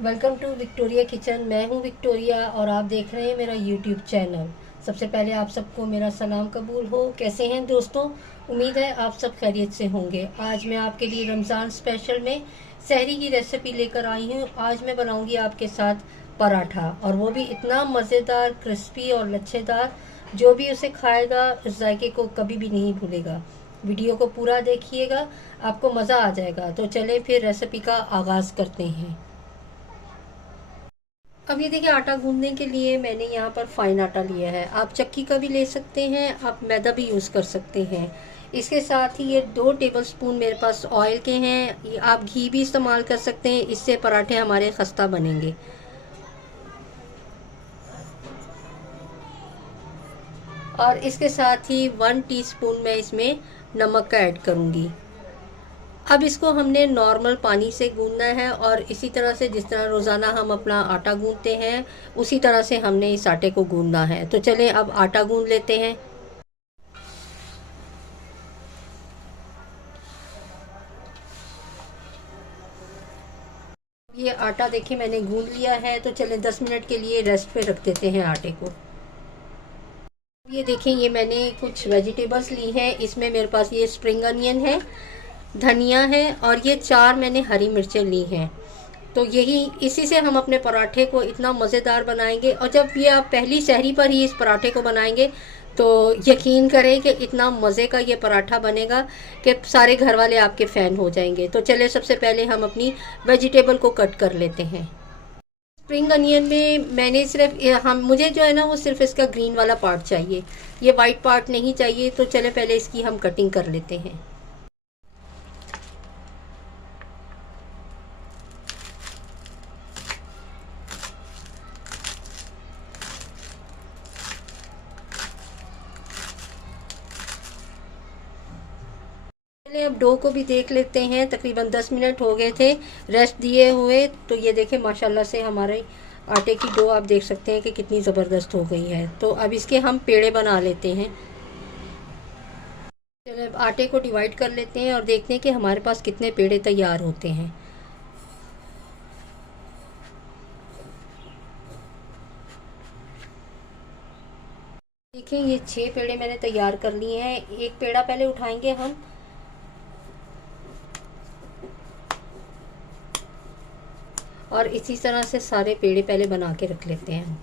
Welcome to Victoria kitchen. मैं हूं Victoria और आप देख रहे हैं मेरा यूट्यूब चैनल। सबसे पहले आप सबको मेरा सलाम कबूल हो। कैसे हैं दोस्तों? उम्मीद है आप सब खैरियत से होंगे। आज मैं आपके लिए रमज़ान स्पेशल में सहरी की रेसिपी लेकर आई हूं। आज मैं बनाऊंगी आपके साथ पराठा, और वो भी इतना मज़ेदार, क्रिस्पी और लच्छेदार, जो भी उसे खाएगा उस जायके को कभी भी नहीं भूलेगा। वीडियो को पूरा देखिएगा, आपको मज़ा आ जाएगा। तो चलें फिर रेसिपी का आगाज़ करते हैं। अब ये देखिए, आटा गूंदने के लिए मैंने यहाँ पर फाइन आटा लिया है। आप चक्की का भी ले सकते हैं, आप मैदा भी यूज़ कर सकते हैं। इसके साथ ही ये 2 टेबलस्पून मेरे पास ऑयल के हैं। आप घी भी इस्तेमाल कर सकते हैं, इससे पराठे हमारे खस्ता बनेंगे। और इसके साथ ही 1 टीस्पून मैं इसमें नमक का ऐड करूँगी। अब इसको हमने नॉर्मल पानी से गूंदना है, और इसी तरह से जिस तरह रोज़ाना हम अपना आटा गूंदते हैं उसी तरह से हमने इस आटे को गूंदना है। तो चलें अब आटा गूंद लेते हैं। ये आटा देखिए मैंने गूंद लिया है। तो चलें 10 मिनट के लिए रेस्ट पे रख देते हैं आटे को। ये देखें, ये मैंने कुछ वेजिटेबल्स ली हैं। इसमें मेरे पास ये स्प्रिंग अनियन है, धनिया है, और ये 4 मैंने हरी मिर्चें ली हैं। तो यही इसी से हम अपने पराठे को इतना मज़ेदार बनाएंगे। और जब ये आप पहली सहरी पर ही इस पराठे को बनाएंगे तो यकीन करें कि इतना मज़े का ये पराठा बनेगा कि सारे घर वाले आपके फ़ैन हो जाएंगे। तो चलिए सबसे पहले हम अपनी वेजिटेबल को कट कर लेते हैं। स्प्रिंग अनियन में मैंने सिर्फ हम मुझे जो है ना, वो सिर्फ इसका ग्रीन वाला पार्ट चाहिए, ये वाइट पार्ट नहीं चाहिए। तो चले पहले इसकी हम कटिंग कर लेते हैं। चलिए अब डो को भी देख लेते हैं। तकरीबन 10 मिनट हो गए थे रेस्ट दिए हुए। तो ये देखें, माशाल्लाह से हमारे आटे की डो आप देख सकते हैं कि कितनी ज़बरदस्त हो गई है। तो अब इसके हम पेड़े बना लेते हैं। चलिए अब आटे को डिवाइड कर लेते हैं और देखते हैं कि हमारे पास कितने पेड़े तैयार होते हैं। देखें, ये 6 पेड़े मैंने तैयार कर लिए हैं। एक पेड़ा पहले उठाएंगे हम, और इसी तरह से सारे पेड़े पहले बना के रख लेते हैं।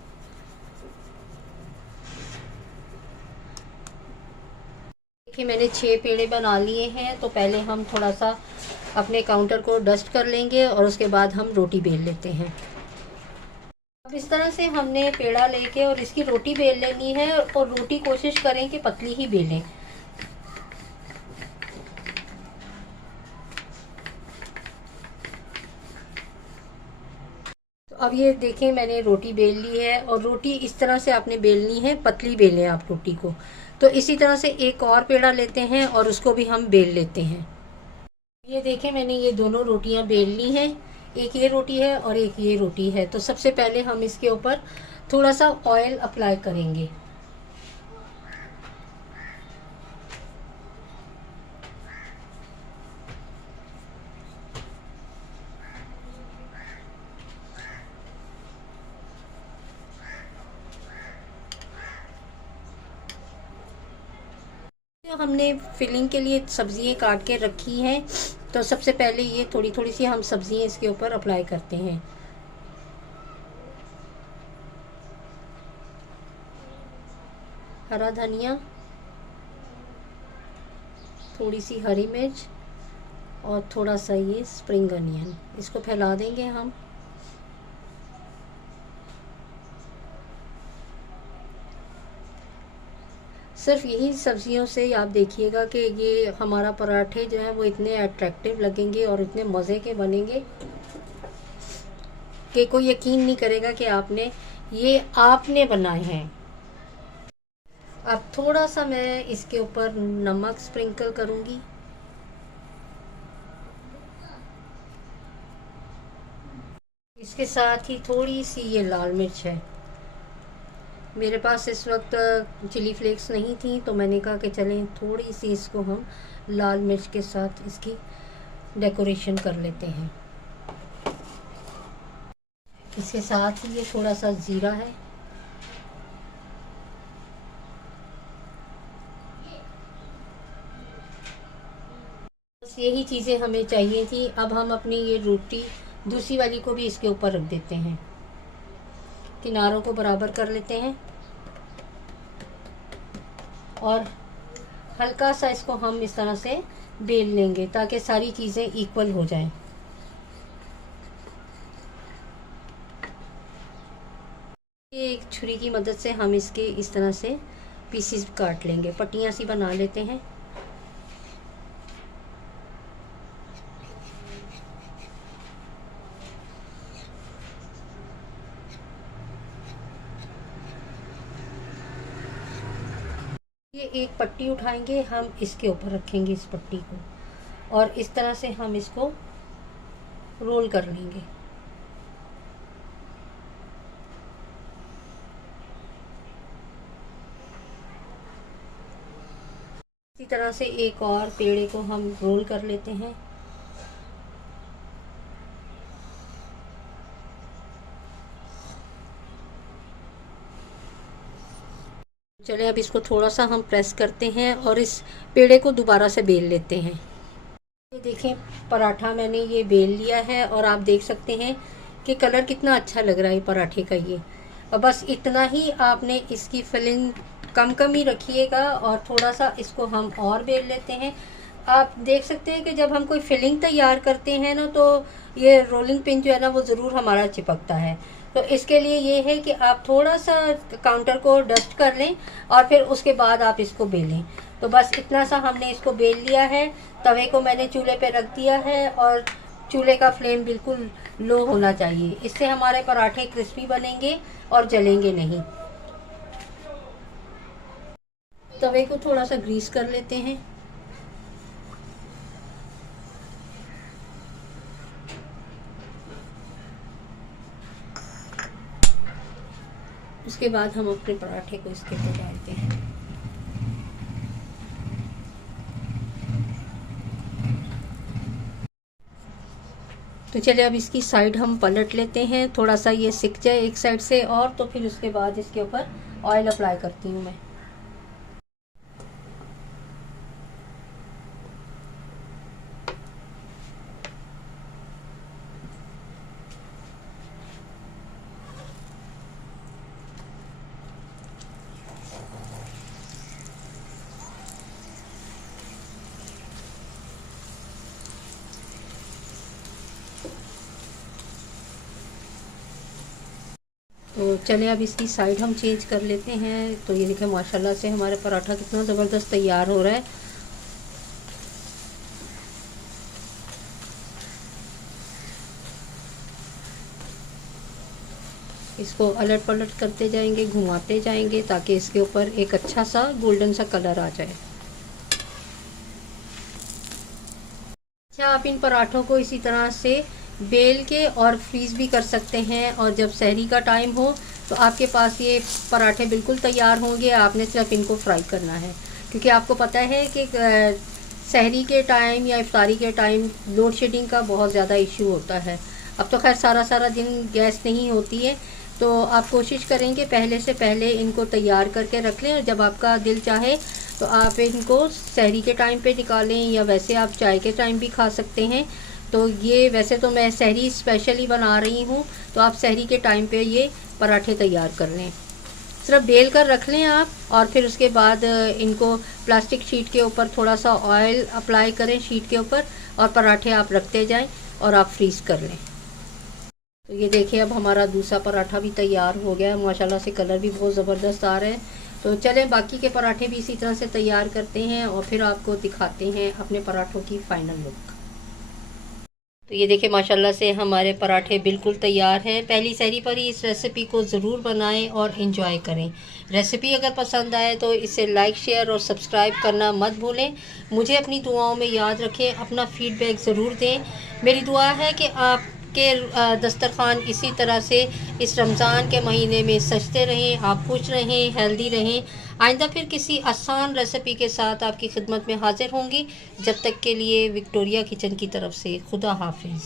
देखिए मैंने 6 पेड़े बना लिए हैं। तो पहले हम थोड़ा सा अपने काउंटर को डस्ट कर लेंगे और उसके बाद हम रोटी बेल लेते हैं। अब इस तरह से हमने पेड़ा लेके और इसकी रोटी बेल लेनी है, और रोटी कोशिश करें कि पतली ही बेलें। तो अब ये देखें, मैंने रोटी बेल ली है, और रोटी इस तरह से आपने बेलनी है, पतली बेलें आप रोटी को। तो इसी तरह से एक और पेड़ा लेते हैं और उसको भी हम बेल लेते हैं। ये देखें, मैंने ये दोनों रोटियां बेल ली हैं। एक ये रोटी है और एक ये रोटी है। तो सबसे पहले हम इसके ऊपर थोड़ा सा ऑयल अप्लाई करेंगे। तो हमने फिलिंग के लिए सब्जियां काट के रखी हैं। तो सबसे पहले ये थोड़ी थोड़ी सी हम सब्जियां इसके ऊपर अप्लाई करते हैं। हरा धनिया, थोड़ी सी हरी मिर्च, और थोड़ा सा ये स्प्रिंग अनियन, इसको फैला देंगे हम। सिर्फ यही सब्जियों से आप देखिएगा कि ये हमारा पराठे जो है वो इतने अट्रैक्टिव लगेंगे और इतने मज़े के बनेंगे कि कोई यकीन नहीं करेगा कि आपने बनाए हैं। अब थोड़ा सा मैं इसके ऊपर नमक स्प्रिंकल करूँगी। इसके साथ ही थोड़ी सी ये लाल मिर्च है। मेरे पास इस वक्त चिली फ्लेक्स नहीं थी, तो मैंने कहा कि चलें थोड़ी सी इसको हम लाल मिर्च के साथ इसकी डेकोरेशन कर लेते हैं। इसके साथ ही ये थोड़ा सा ज़ीरा है। बस यही चीज़ें हमें चाहिए थी। अब हम अपनी ये रोटी दूसरी वाली को भी इसके ऊपर रख देते हैं, किनारों को बराबर कर लेते हैं और हल्का सा इसको हम इस तरह से बेल लेंगे ताकि सारी चीज़ें इक्वल हो जाएं। ये एक छुरी की मदद से हम इसके इस तरह से पीसेस काट लेंगे, पट्टियाँ सी बना लेते हैं। ये एक पट्टी उठाएंगे, हम इसके ऊपर रखेंगे इस पट्टी को और इस तरह से हम इसको रोल कर लेंगे। इसी तरह से एक और पेड़े को हम रोल कर लेते हैं। चलिए अब इसको थोड़ा सा हम प्रेस करते हैं और इस पेड़े को दोबारा से बेल लेते हैं। ये देखें पराठा मैंने ये बेल लिया है और आप देख सकते हैं कि कलर कितना अच्छा लग रहा है पराठे का ये। और बस इतना ही आपने इसकी फिलिंग कम कम ही रखिएगा और थोड़ा सा इसको हम और बेल लेते हैं। आप देख सकते हैं कि जब हम कोई फिलिंग तैयार करते हैं ना तो ये रोलिंग पिन जो है ना वो ज़रूर हमारा चिपकता है। तो इसके लिए ये है कि आप थोड़ा सा काउंटर को डस्ट कर लें और फिर उसके बाद आप इसको बेलें। तो बस इतना सा हमने इसको बेल लिया है। तवे को मैंने चूल्हे पे रख दिया है और चूल्हे का फ्लेम बिल्कुल लो होना चाहिए, इससे हमारे पराठे क्रिस्पी बनेंगे और जलेंगे नहीं। तवे को थोड़ा सा ग्रीस कर लेते हैं। उसके बाद हम अपने पराठे को इसके ऊपर डालते हैं। तो चलिए अब इसकी साइड हम पलट लेते हैं, थोड़ा सा ये सिक जाए एक साइड से और तो फिर उसके बाद इसके ऊपर ऑयल अप्लाई करती हूँ मैं। तो चलिए अब इसकी साइड हम चेंज कर लेते हैं। तो ये देखें माशाल्लाह से हमारा पराठा कितना ज़बरदस्त तैयार हो रहा है। इसको अलट पलट करते जाएंगे, घुमाते जाएंगे ताकि इसके ऊपर एक अच्छा सा गोल्डन सा कलर आ जाए। अच्छा, आप इन पराठों को इसी तरह से बेल के और फ्रीज़ भी कर सकते हैं और जब सहरी का टाइम हो तो आपके पास ये पराठे बिल्कुल तैयार होंगे। आपने सिर्फ इनको फ्राई करना है, क्योंकि आपको पता है कि सहरी के टाइम या इफ्तारी के टाइम लोड शेडिंग का बहुत ज़्यादा इशू होता है। अब तो खैर सारा सारा दिन गैस नहीं होती है, तो आप कोशिश करेंगे पहले से पहले इनको तैयार करके रख लें और जब आपका दिल चाहे तो आप इनको सहरी के टाइम पे निकालें या वैसे आप चाय के टाइम भी खा सकते हैं। तो ये वैसे तो मैं सहरी स्पेशली बना रही हूँ, तो आप सहरी के टाइम पे ये पराठे तैयार कर लें। सिर्फ बेल कर रख लें आप और फिर उसके बाद इनको प्लास्टिक शीट के ऊपर थोड़ा सा ऑयल अप्लाई करें शीट के ऊपर और पराठे आप रखते जाएं और आप फ्रीज़ कर लें। तो ये देखिए अब हमारा दूसरा पराठा भी तैयार हो गया है। माशाल्लाह से कलर भी बहुत ज़बरदस्त आ रहा है। तो चलें बाकी के पराठे भी इसी तरह से तैयार करते हैं और फिर आपको दिखाते हैं अपने पराठों की फ़ाइनल लुक। तो ये देखिए माशाल्लाह से हमारे पराठे बिल्कुल तैयार हैं। पहली सहरी पर ही इस रेसिपी को ज़रूर बनाएं और इन्जॉय करें। रेसिपी अगर पसंद आए तो इसे लाइक, शेयर और सब्सक्राइब करना मत भूलें। मुझे अपनी दुआओं में याद रखें, अपना फ़ीडबैक ज़रूर दें। मेरी दुआ है कि आपके दस्तरखान इसी तरह से इस रमज़ान के महीने में सजते रहें, आप खुश रहें, हेल्दी रहें। आइंदा फिर किसी आसान रेसिपी के साथ आपकी खिदमत में हाजिर होंगी। जब तक के लिए विक्टोरिया किचन की तरफ से खुदा हाफिज़।